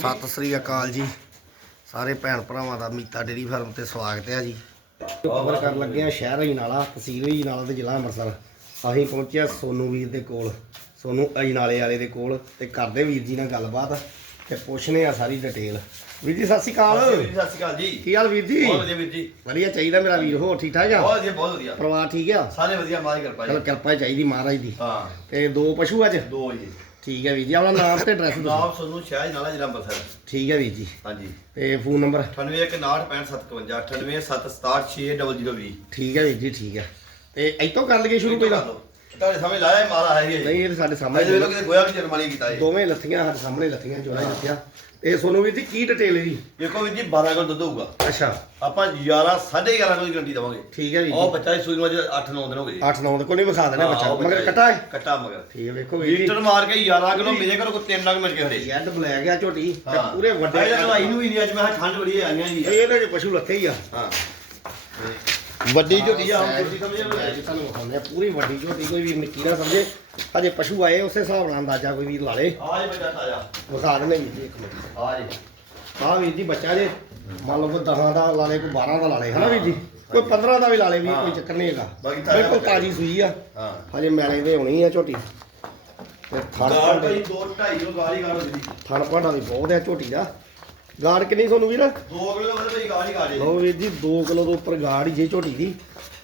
ਸਤਿ ਸ੍ਰੀ ਅਕਾਲ ਜੀ। ਸਾਰੇ ਭੈਣ ਭਰਾਵਾਂ ਦਾ ਮੀਤਾ ਡੇਰੀ ਫਾਰਮ ਤੇ ਸਵਾਗਤ ਹੈ ਜੀ। ਖਬਰ ਕਰਨ ਲੱਗੇ ਆ ਸ਼ਹਿਰ ਹੀ ਨਾਲਾ ਤਹਿਸੀਲ ਹੀ ਨਾਲਾ ਤੇ ਜ਼ਿਲ੍ਹਾ ਅੰਮ੍ਰਿਤਸਰ। ਅਸੀਂ ਪਹੁੰਚਿਆ ਸੋਨੂ ਵੀਰ ਦੇ ਕੋਲ। ਸੋਨੂ ਅਜਨਾਲੇ ਵਾਲੇ ਦੇ ਕੋਲ ਤੇ ਕਰਦੇ ਵੀਰ ਜੀ ਨਾਲ ਗੱਲਬਾਤ ਤੇ ਪੁੱਛਨੇ ਆ ਸਾਰੀ ਡਿਟੇਲ ਵੀਰ ਜੀ ਸਤਿ ਸ੍ਰੀ ਅਕਾਲ। ਸਤਿ ਸ਼੍ਰੀ ਅਕਾਲ ਜੀ ਕੀ ਹਾਲ ਵੀਰ ਜੀ? ਬਹੁਤ ਵਧੀਆ ਵੀਰ ਜੀ। ਵਧੀਆ ਚਾਹੀਦਾ ਮੇਰਾ ਵੀਰ ਹੋਰ ਠੀਕ ਠਾਕ ਆ? ਬਹੁਤ ਵਧੀਆ ਬਹੁਤ ਵਧੀਆ। ਪਰਿਵਾਰ ਠੀਕ ਆ? ਸਾਰੇ ਵਧੀਆ ਮਾਰੀ ਕਿਰਪਾ ਚਲੋ ਕਿਰਪਾ ਚਾਹੀਦੀ ਮਹਾਰਾਜ ਦੀ। ਹਾਂ। ਤੇ ਦੋ ਪਸ਼ੂ ਅੱਜ? ਦੋ ਜੀ। ਠੀਕ ਹੈ ਵੀਰ ਜੀ ਆਪਣਾ ਨਾਮ ਤੇ ਐਡਰੈਸ ਦੱਸੋ। ਨਾਮ ਸੋਨੂੰ ਸ਼ਾਹ ਨਾਲਾ ਜ਼ਿਲ੍ਹਾ ਅੰਮ੍ਰਿਤਸਰ। ਠੀਕ ਹੈ ਵੀਰ ਜੀ। ਹਾਂਜੀ। ਤੇ ਫੋਨ ਨੰਬਰ 98196557 9876676020 ਠੀਕ ਹੈ ਵੀਰ ਜੀ ਠੀਕ ਹੈ। ਤੇ ਇੱਥੋਂ ਕਰ ਲਈਏ ਸ਼ੁਰੂ ਪਹਿਲਾਂ? ਤੁਹਾਡੇ ਸਾਹਮਣੇ ਲਾਇਆ ਮਾਰਾ ਹੈ ਇਹ ਨਹੀਂ ਇਹ ਤਾਂ ਸਾਡੇ ਅਜੇ ਸਾਹਮਣੇ ਵੇਲੋ ਕਿਤੇ ਗੋਇਆ ਵੀ ਜਨਮਾਲੀ ਕੀਤਾ ਇਹ। ਦੋਵੇਂ ਲੱਥੀਆਂ ਸਾਡੇ ਸਾਹਮਣੇ ਲੱਥੀਆਂ ਚੋਲਾ ਲੱਥੀਆਂ। ਤੇ ਸੋਨੂੰ ਵੀਰ ਜੀ ਕੀ ਡਿਟੇਲ ਹੈ ਜੀ? ਦੇਖੋ ਵੀਰ ਜੀ 12 ਕਿਲੋ ਦੁੱਧ ਹੋਊਗਾ। ਅੱਛਾ। ਆਪਾਂ 11 11.5 ਕਿਲੋ ਦੀ ਗਰੰਟੀ ਦਵਾਂਗੇ। ਠੀਕ ਹੈ ਵੀਰ ਉਹ ਜੀ ਬੱਚਾ ਦੀ ਸੂਈ ਨੂੰ ਅੱਜ 8-9 ਦਿਨ ਹੋ ਗਏ। 8 9 ਦੇ ਕੋਈ ਨਹੀਂ ਵਿਖਾ ਦੇਣਾ ਬੱਚਾ ਮਗਰ ਕਟਾ ਹੈ ਕੱਟਾ ਮਗਰ। ਠੀਕ ਹੈ ਵੇਖੋ ਵੀਰ ਜੀ। ਲੀਟਰ ਮਾਰ ਕੇ 11 ਕਿਲੋ ਮੇਰੇ ਘਰੋਂ ਕੋਈ 3 ਲੱਖ ਮਿਲ ਕੇ ਖੜੇ। ਜੈਡ ਬਲੈਕ ਆ ਝੋਟੀ ਪੂਰੇ ਵੱਡੇ ਇਹ ਦਵਾਈ ਨੂੰ ਵੀ ਨਹੀਂ ਅੱਜ ਮੈਂ ਠੰਡ ਬੜੀ ਆਈਆਂ ਜੀ। ਇਹ ਇਹਦੇ ਚ ਪਸ਼ੂ ਲੱਥੇ ਹੀ ਆ। ਹਾਂ। ਵੱਡੀ ਝੋਟੀ ਆ ਹੁਣ ਸਾਈਜ਼- ਕੁਰਸੀ ਸਮਝੇ ਨਾ ਸਾਈਜ਼ ਤੁਹਾਨੂੰ ਵਿਖਾਉਂਦੇ ਆ ਪੂਰੀ ਵੱਡੀ ਝੋਟੀ ਕੋਈ ਵੀਰ ਨਿੱਕੀ ਨਾ ਸਮਝੇ। ਹਜੇ ਪਸ਼ੂ ਆਏ ਉਸੇ ਹਿਸਾਬ ਨਾਲ ਅੰਦਾਜ਼ਾ ਕੋਈ ਵੀਰ ਲਾ ਲੇ। ਆ ਜੀ ਬੱਚਾ ਤਾਜਾ। ਵਿਖਾ ਦਿੰਦੇ ਵੀਰ ਜੀ ਇੱਕ ਮਿੰਟ। ਆ ਜੀ। ਆਹ ਵੀਰ ਜੀ ਬੱਚਾ ਜੇ ਮੰਨ ਲਓ ਕੋਈ 10 ਦਾ ਲਾ ਲੇ ਕੋਈ 12 ਦਾ ਲਾ ਲੇ ਹਨਾ ਵੀਰ ਜੀ? ਕੋਈ 15 ਦਾ ਵੀ ਲਾ ਲੇ ਵੀ। ਕੋਈ ਚੱਕਰ ਨਹੀਂ ਹੈਗਾ। ਬਾਕੀ ਤਾਜ਼ਾ ਬਿਲਕੁਲ ਬੱਚਾ। ਤਾਜੀ ਸੂਈ ਆ। ਹਾਂ। ਹਜੇ ਮੈਲੇ ਦੇ ਹੋਣੀ ਆ ਝੋਟੀ। ਤੇ ਥਣ ਗਾੜ ਭਾਂਡਾ ਭਾਈ 2 2.5 ਕਿਲੋ ਗਾੜੀ ਗਾੜ ਹੁੰਦੀ। ਥਣ ਭਾਂਡਾ ਵੀ ਬਹੁਤ ਆ ਝੋਟੀ ਦਾ। ਗਾੜ ਕਿੰਨੀ ਤੁਹਾਨੂੰ ਵੀਰ? 2 ਕਿਲੋ ਮਤਲਬ ਭਾਈ ਗਾੜੀ ਗਾੜੇ ਲਓ ਵੀਰ ਜੀ 2 ਕਿਲੋ ਤੋਂ ਉੱਪਰ ਗਾੜ ਹੀ ਜੇ ਝੋਟੀ ਦੀ।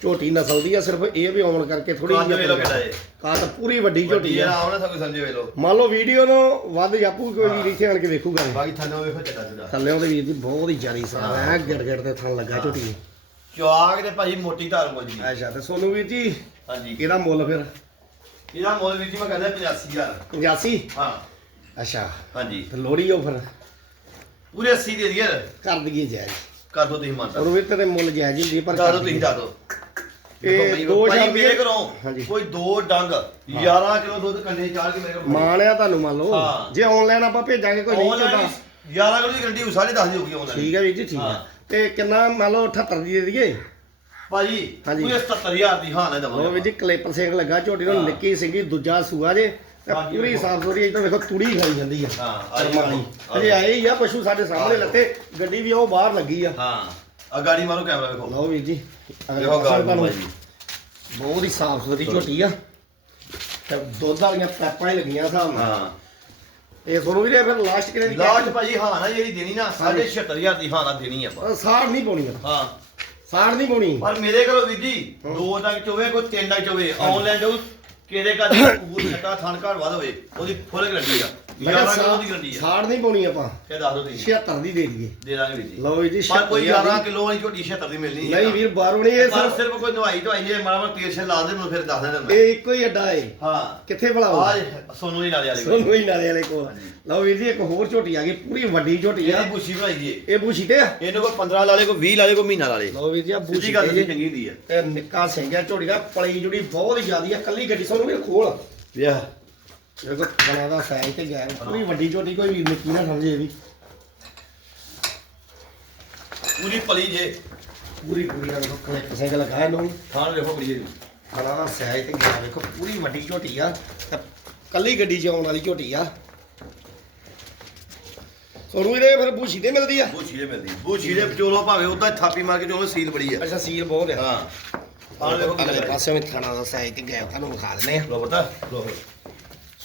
ਝੋਟੀ ਨਸਲ ਦੀ ਆ ਸਿਰਫ ਇਹ ਵੀ ਆਉਣ ਕਰਕੇ ਥੋੜੀ ਕੱਦ ਵੇਲੋ ਕਿਹੜਾ ਏ ਕਾਟ ਪੂਰੀ ਵੱਡੀ ਝੋਟੀ ਆ। ਆਉਣਾ ਸਭ ਸਮਝੇ ਵੇਲੋ ਮੰਨ ਲਓ ਵੀਡੀਓ ਨੂੰ ਵੱਧ ਜਾਪੂ ਕੋਈ ਹਾਂ। ਵੀਰ ਇੱਥੇ ਆਣ ਕੇ ਵੇਖੂਗਾ। ਬਾਕੀ ਥੱਲੇ ਵੇਖੋ ਚੱਡਾ ਚੱਡਾ। ਥੱਲੇ ਉਹਦੇ ਵੀਰ ਦੀ ਬਹੁਤ ਹੀ ਜਾਰੀ ਸਾਹ ਹੈ। ਗਿੜ ਗਿੜ ਤੇ ਥਣ ਲੱਗਾ ਝੋਟੀ। ਚਵਾਗ ਤੇ ਭਾਈ ਮੋਟੀ ਧਾਰ ਮੁੱਲ ਜੀ ਅੱਛਾ ਤੇ ਸੋਨੂੰ ਵੀਰ ਜੀ ਹਾਂਜੀ। ਇਹਦਾ ਮੁੱਲ ਫਿਰ? ਇਹਦਾ ਮੁੱਲ ਵੀ ਜੀ ਮੈਂ ਕਹਿੰਦਾ 85000 85 ਹਾਂ। ਅੱਛਾ। ਹਾਂਜੀ। ਤੇ ਲੋੜੀ ਉਹ ਫਿਰ? ਪੂਰੇ 80 ਦੇ ਦਈਏ ਕਰ ਦਈਏ ਜਾਇਜ਼। ਕਰ ਦੋ ਤੁਸੀਂ ਮੰਨਦਾ ਔਰ ਵੀਰ ਤੇਰੇ ਮੁੱਲ ਜਾਇਜ਼ ਹੁੰਦੀ ਪਰ ਕਰ ਦੋ ਤੁਸੀਂ। ਦੱਸ ਦੋ। ਇਹ ਦੋ ਭਾਈ ਮੇਰੇ ਘਰੋਂ। ਕੋਈ ਦੋ ਡੰਗ 11 ਕਿਲੋ ਦੁੱਧ ਕੰਡੇ ਚਾੜ ਕੇ ਮੇਰੇ ਕੋਲ ਮਾਣ ਆ ਤੁਹਾਨੂੰ ਮੰਨ ਲਓ। ਜੇ ਆਨਲਾਈਨ ਆਪਾਂ ਭੇਜਾਂਗੇ ਕੋਈ ਨਹੀਂ ਚੱਲਦਾ 11 ਕਿਲੋ ਦੀ ਗਰੰਟੀ ਉਹ 10.5 ਦੀ ਹੋਊਗੀ ਆਨਲਾਈਨ ਠੀਕ ਹੈ ਵੀਰ ਜੀ ਠੀਕ ਹੈ। ਤੇ ਕਿੰਨਾ ਮੰਨ ਲਓ 78 ਦੀ ਦੇ ਦਈਏ? ਭਾਜੀ। ਪੂਰੇ 77000 ਦੀ ਹਾਂ ਨਾ ਦਵਾਂਗੇ। ਵੀਰ ਜੀ ਕਲੇਪਰ ਸਿੰਘ ਲੱਗਾ ਝੋਟੀ ਨੂੰ। ਨਿੱਕੀ ਸਿੰਘੀ ਦੂਜਾ ਸੂਆ ਜੇ। ਪੂਰੀ। ਸਾਫ਼ ਸੁਥਰੀ ਇੱਧਰ ਵੇਖੋ ਤੁੜੀ ਖਾਈ ਜਾਂਦੀ ਆ ਹਾਂ। ਅਜੇ ਆਏ ਹੀ ਆ ਪਸ਼ੂ ਸਾਡੇ ਸਾਹਮਣੇ। ਲੱਤੇ ਗੱਡੀ ਵੀ ਉਹ ਬਾਹਰ ਲੱਗੀ ਆ। ਹਾਂ ਆ ਗਾੜੀ ਮਾਰੋ ਕੈਮਰਾ ਵੇਖੋ। ਲਓ ਵੀਰ ਜੀ ਅਗਲੇ ਦੇਖੋ ਪਾਸੇ ਗਾੜੀ ਤੁਹਾਨੂੰ ਭਾਜੀ ਬਹੁਤ ਹੀ ਸਾਫ਼ ਸੁਥਰੀ ਝੋਟੀ ਆ। ਤੇ ਦੁੱਧ ਵਾਲੀਆਂ ਪੈਪਾਂ ਹੀ ਲੱਗੀਆਂ ਹਿਸਾਬ ਨਾਲ ਹਾਂ। ਇਹ ਸੁਣੋ ਵੀਰੇ ਫਿਰ ਲਾਸਟ ਕਿਨੇ ਦੀ ਲਾਸਟ ਭਾਜੀ ਹਾਂ ਨਾ ਜਿਹੜੀ ਦੇਣੀ ਨਾ 76000 ਦੀ ਹਾਂ ਨਾ ਦੇਣੀ ਆਪਾਂ ਸਾੜ ਨਹੀਂ ਪਾਉਣੀ ਹਾਂ। ਸਾੜ ਨਹੀਂ ਪਾਉਣੀ। ਪਰ ਮੇਰੇ ਕੋਲ ਵੀਰ ਜੀ ਦੋ ਤੱਕ ਚੋਵੇ ਕੋਈ ਤਿੰਨ ਤੱਕ ਚੋਵੇ। ਆਨਲਾਈਨ ਜੋ ਕਿਹਦੇ ਘਰ ਕਬੂਤ ਛੱਟਾ ਥਣ ਘਰ ਵੱਧ ਹੋਵੇ ਉਹਦੀ ਫੁੱਲ ਗਰੰਟੀ ਆ। 11 ਕਿਲੋ ਦੀ ਗਰੰਟੀ ਆ। ਸਾੜ ਨਹੀਂ ਪਾਉਣੀ ਆਪਾਂ। ਕਿਹ ਦੱਸ ਦੋ ਤੁਸੀਂ। 76 ਦੀ ਦੇ ਦਈਏ। ਦੇ ਦਾਂਗੇ ਵੀਰ ਜੀ। ਲਓ ਜੀ ਪਰ ਕੋਈ 76 11 ਦੀ। ਕਿਲੋ ਵਾਲੀ ਝੋਟੀ 76 ਦੀ ਮਿਲਣੀ ਨਹੀਂ ਵੀਰ ਬਾਹਰੋਂ ਨਹੀਂ ਇਹ ਪਰ ਸਿਰਫ ਸਿਰਫ ਕੋਈ ਨਵਾਈ ਢਵਾਈ ਜੇ ਮਾੜਾ ਮਾੜਾ ਤੇਲ ਛੇ ਲਾ ਦੇ ਮੈਨੂੰ ਫਿਰ ਦੱਸ ਦੇ ਦਿੰਦਾ ਇਹ ਇੱਕੋ ਹੀ ਅੱਡਾ ਏ। ਹਾਂ। ਕਿੱਥੇ ਭਲਾਓ ਆ ਸੋਨੂ ਹੀ ਨਾਲੇ ਵਾਲੇ ਕੋਲ। ਸੋਨੂੰ ਹੀ ਨਾਲੇ ਵਾਲੇ ਕੋਲ। ਲਓ ਵੀਰ ਜੀ ਇੱਕ ਹੋਰ ਝੋਟੀ ਆ ਗਈ ਪੂਰੀ ਵੱਡੀ ਝੋਟੀ ਆ। ਇਹਦੀ ਬੁੱਛੀ ਬਣਾਈ ਜੀ ਇਹ ਬੂਛੀ ਤੇ ਆ? ਇਹਨੂੰ ਕੋਈ 15 ਲਾ ਲੇ ਕੋਈ 20 ਲਾ ਲੇ ਕੋਈ ਮਹੀਨਾ ਲਾ ਲੇ ਲਓ ਵੀਰ ਜੀ ਆ ਬੂਛੀ ਸਿੱਧੀ ਗੱਲ ਤੇ। ਚੰਗੀ ਹੁੰਦੀ ਹੈ ਤੇ ਨਿੱਕਾ ਸਿੰਘਿਆ ਝੋਟੀ ਦਾ ਪਲੀ ਜੁੜੀ ਬਹੁਤ ਹੀ ਜ਼ਿਆਦੀ ਆ ਕੱਲੀ ਗੱਡੀ ਸੋਨੂੰ ਵੀਰ ਖੋਲ। ਵਿਆਹ। ਦੇਖੋ ਬਣਾ ਦਾ ਸਾਈਜ਼ ਤੇ ਗਿਆ ਪੂਰੀ ਵੱਡੀ ਝੋਟੀ ਕੋਈ ਵੀਰ ਨਿੱਕੀ ਨਾ ਸਮਝੇ ਇਹ ਵੀ ਪੂਰੀ ਪਲੀ ਜੇ। ਪੂਰੀ ਪੂਰੀ ਆ ਦੇਖੋ ਕਲਿੱਪ ਸਿੰਘ ਲਗਾਇਆ ਇਹਨੂੰ ਖਾਣ ਵੇਖੋ ਬੜੀ ਜੀ। ਬਣਾ ਦਾ ਸਾਈਜ਼ ਤੇ ਗਿਆ ਦੇਖੋ ਪੂਰੀ ਵੱਡੀ ਝੋਟੀ ਆ। ਤੇ ਕੱਲੀ ਗੱਡੀ 'ਚ ਆਉਣ ਵਾਲੀ ਝੋਟੀ ਆ। ਸੋਨੂੰ ਵੀਰੇ ਫਿਰ ਬੂਛੀ ਤੇ ਮਿਲਦੀ ਆ? ਬੂਛੀ ਦੇ ਮਿਲਦੀ ਬੂਛੀ ਦੇ ਚੋਲੋ ਭਾਵੇਂ ਉਦਾਂ ਥਾਪੀ ਮਾਰ ਕੇ ਚੋਲੋ ਸੀਲ ਬੜੀ ਹੈ ਅੱਛਾ ਸੀਲ ਬਹੁਤ ਆ। ਹਾਂ। ਖਾਣ ਵੇਖੋ ਅਗਲੇ ਕਿੰਨੇ ਪਾਸੇ ਵੀ ਖਾਣਾ ਦਾ ਸਾਈਜ਼ ਤੇ ਗਿਆ ਤੁਹਾਨੂੰ ਵਿਖਾ ਦਿੰਦੇ ਆ। ਲੋ ਬਤਾ ਲੋ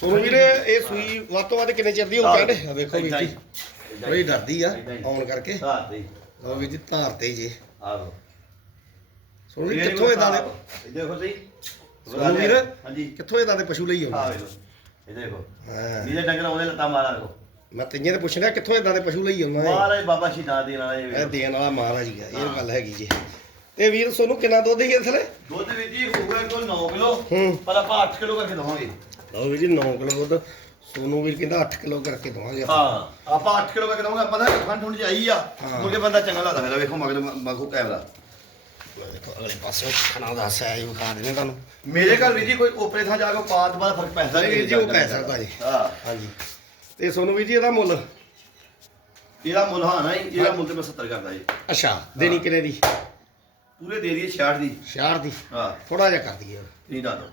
ਸੋਨੂੰ ਵੀਰੇ ਇਹ ਸੂਈ ਵੱਧ ਤੋਂ ਵੱਧ ਕਿੰਨੇ ਚਿਰ ਦੀ ਹੋ ਕਹਿੰਦੇ ਆ ਵੇਖੋ ਵੀਰ ਜੀ। ਥੋੜੀ ਡਰਦੀ ਆ ਆਉਣ ਕਰਕੇ। ਹਾਂ ਤੇ ਲਓ ਵੀਰ ਜੀ ਧਾਰ ਤੇ ਜੀ। ਆ ਲੋ ਸੋਨੂੰ ਵੀਰ ਕਿੱਥੋਂ ਇਦਾਂ ਦੇ ਦੇਖੋ ਸਹੀ। ਸੋਨੂੰ ਵੀਰ ਹਾਂਜੀ। ਕਿੱਥੋਂ ਇਦਾਂ ਦੇ ਪਸ਼ੂ ਲਈ ਆ ਆਉਂਦੇ ਵੇਖੋ ਇਹ ਦੇਖੋ। ਹਾਂ। ਨੀਲੇ ਡੰਗਰ ਉਹਦੇ ਲੱਤਾਂ ਮਾਰਾ ਦੇਖੋ ਮੈਂ ਤਈਆਂ ਤੇ ਪੁੱਛਣਾ ਕਿੱਥੋਂ ਇਦਾਂ ਦੇ ਪਸ਼ੂ ਲਈ ਆਉਂਦਾ ਹੈ ਮਹਾਰਾਜ ਬਾਬਾ ਸ਼ੀਦਾਂ ਦੇ ਨਾਲ ਇਹ ਇਹ ਦੇਣ ਵਾਲਾ ਮਹਾਰਾਜ ਹੀ ਆ ਇਹ ਗੱਲ ਹੈਗੀ ਜੀ। ਤੇ ਵੀਰ ਸੋਨੂੰ ਕਿੰਨਾ ਦੁੱਧ ਹੀ ਥਲੇ ਦੁੱਧ ਵਿੱਚ ਜੀ ਹੋਊਗਾ ਕੋਲ 9 ਕਿਲੋ ਪਰ ਆਪਾਂ 8 ਕਿਲੋ ਕਰਕੇ ਦਵਾਂਗੇ। ਲਓ ਵੀਰ ਜੀ 9 ਕਿਲੋ ਦੁੱਧ ਸੋਨੂੰ ਵੀਰ ਕਹਿੰਦਾ 8 ਕਿਲੋ ਕਰਕੇ ਦਵਾਂਗੇ ਹਾਂ ਆਪਾਂ 8 ਕਿਲੋ ਕਰਕੇ ਦਵਾਂਗੇ ਆਪਾਂ ਤਾਂ ਖੰਡ ਠੁੰਡ ਜਾਈ ਆ ਹਾਂ। ਮੁਰਗੇ ਬੰਦਾ ਚੰਗਾ ਲੱਗਦਾ ਮੇਰਾ ਵੇਖੋ ਮਗਰ ਮਗੂ ਕੈਮਰਾ। ਦੇਖੋ ਅਗਲੇ ਪਾਸੇ ਖਾਣਾ ਦਾ ਵਿਖਾ ਤੁਹਾਨੂੰ। ਮੇਰੇ ਘਰ ਵੀ ਜੀ ਕੋਈ ਓਪਰੇ ਥਾਂ ਜਾ ਕੇ ਪਾਤ ਬਾਅਦ ਫ਼ਰਕ ਪੈ ਸਕਦਾ ਵੀਰ ਜੀ, ਉਹ ਪੈ ਸਕਦਾ ਜੀ। ਹਾਂ। ਹਾਂਜੀ। ਤੇ ਸੋਨੂੰ ਵੀਰ ਜੀ ਇਹਦਾ ਮੁੱਲ? ਇਹਦਾ ਮੁੱਲ ਹਾਂ ਨਾ ਜੀ, ਇਹਦਾ ਮੁੱਲ ਤੇ ਮੈਂ 70 ਕਰਦਾ ਜੀ। ਅੱਛਾ ਦੇਣੀ ਕਿੰਨੇ ਦੀ? ਪੂਰੇ ਦੇ ਦਈਏ 66 ਦੀ। 66 ਦੀ? ਹਾਂ। ਥੋੜਾ ਜਿਹਾ ਕਰ ਦਈਏ। ਤੁਸੀਂ ਦੱਸ ਦਿਓ।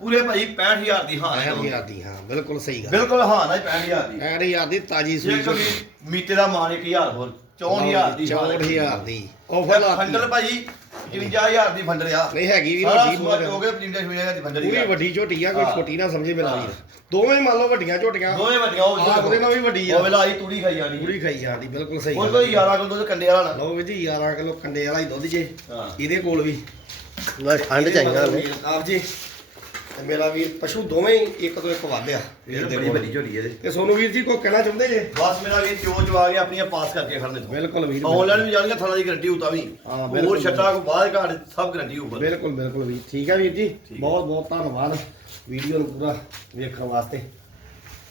ਪੂਰੇ ਭਾਈ 65000 ਦੀ ਹਾਂ ਹੈ 65000 ਦੀ ਹਾਂ ਬਿਲਕੁਲ ਸਹੀ ਗੱਲ। ਬਿਲਕੁਲ ਹਾਂ ਨਾ 65000 ਦੀ। 65000 ਦੀ ਤਾਜੀ ਸੂਈ ਇੱਕ ਵੀ ਮੀਤੇ ਦਾ ਮਾਨ 1000 ਹੋਰ 64000 ਦੀ ਹਾਂ 64000 ਦੀ। ਆਫਰ ਲਾਤੀ। ਫੰਡਰ ਭਾਈ 55000 ਦੀ ਫੰਡਰ ਆ। ਨਹੀਂ ਹੈਗੀ ਵੀ ਸਾਰਾ ਵੱਡੀ ਸੂਆ ਬਹੁਤ ਚੋਗੇ 55000 ਦੀ ਫੰਡਰ ਪੂਰੀ ਵੱਡੀ ਝੋਟੀ ਆ ਕੋਈ ਹਾਂ। ਛੋਟੀ ਨਾ ਸਮਝੇ ਮੇਰਾ ਹਾਂ। ਵੀਰ। ਦੋਵੇਂ ਮੰਨ ਲਓ ਵੱਡੀਆਂ ਝੋਟੀਆਂ। ਦੋਵੇਂ ਵੱਡੀਆਂ ਉਹ ਆਹ ਉਹਦੇ ਨਾਲ ਵੀ ਵੱਡੀ ਆ। ਉਹ ਵੇਲਾ ਆਈ ਤੂੜੀ ਖਾਈ ਜਾਣੀ। ਪੂਰੀ ਖਾਈ ਜਾਂਦੀ ਬਿਲਕੁਲ ਸਹੀ ਉਹ ਗੱਲ ਕੋਈ 11 ਕਿਲੋ ਦੁੱਧ ਕੰਡੇ ਵਾਲਾ ਨਾ। ਲਓ ਵੀ ਜੀ 11 ਕਿਲੋ ਕੰਡੇ ਵਾਲਾ ਹੀ ਦੁੱਧ ਜੇ। ਹਾਂ। ਇਹਦੇ ਕੋਲ ਵੀ। ਠੰਡ ਚਾਹੀਦਾ ਨੇ ਆਪ ਜੀ। ਤੇ ਮੇਰਾ ਵੀਰ ਪਸ਼ੂ ਦੋਵੇਂ ਹੀ ਇੱਕ ਤੋਂ ਇੱਕ ਵੱਧ ਆ। ਇਹ ਬੜੀ। ਵੱਡੀ ਝੋਲੀ ਇਹਦੇ ਤੇ ਸੋਨੂੰ ਵੀਰ ਜੀ ਕੋਈ ਕਹਿਣਾ ਚਾਹੁੰਦੇ ਜੇ? ਬਸ ਮੇਰਾ ਵੀਰ ਚੋ ਜੋ ਆ ਗਿਆ ਆਪਣੀਆਂ ਪਾਸ ਕਰਕੇ ਖੜਨੇ ਤੋਂ। ਬਿਲਕੁਲ ਵੀਰ ਆਨਲਾਈਨ ਵੀ ਜਾਣਗੇ ਥਾਣਾ ਦੀ ਗਰੰਟੀ ਹੋਊ ਤਾਂ ਵੀ। ਹਾਂ, ਹੋਰ। ਛੱਟਾ ਕੋ ਬਾਹਰ ਘਾਟ ਸਭ ਗਰੰਟੀ ਹੋਊ ਬਿਲਕੁਲ ਬਿਲਕੁਲ ਵੀਰ। ਠੀਕ ਹੈ ਵੀਰ ਜੀ। ਬਹੁਤ ਬਹੁਤ ਧੰਨਵਾਦ। ਵੀਡੀਓ ਨੂੰ ਪੂਰਾ ਵੇਖਣ ਵਾਸਤੇ।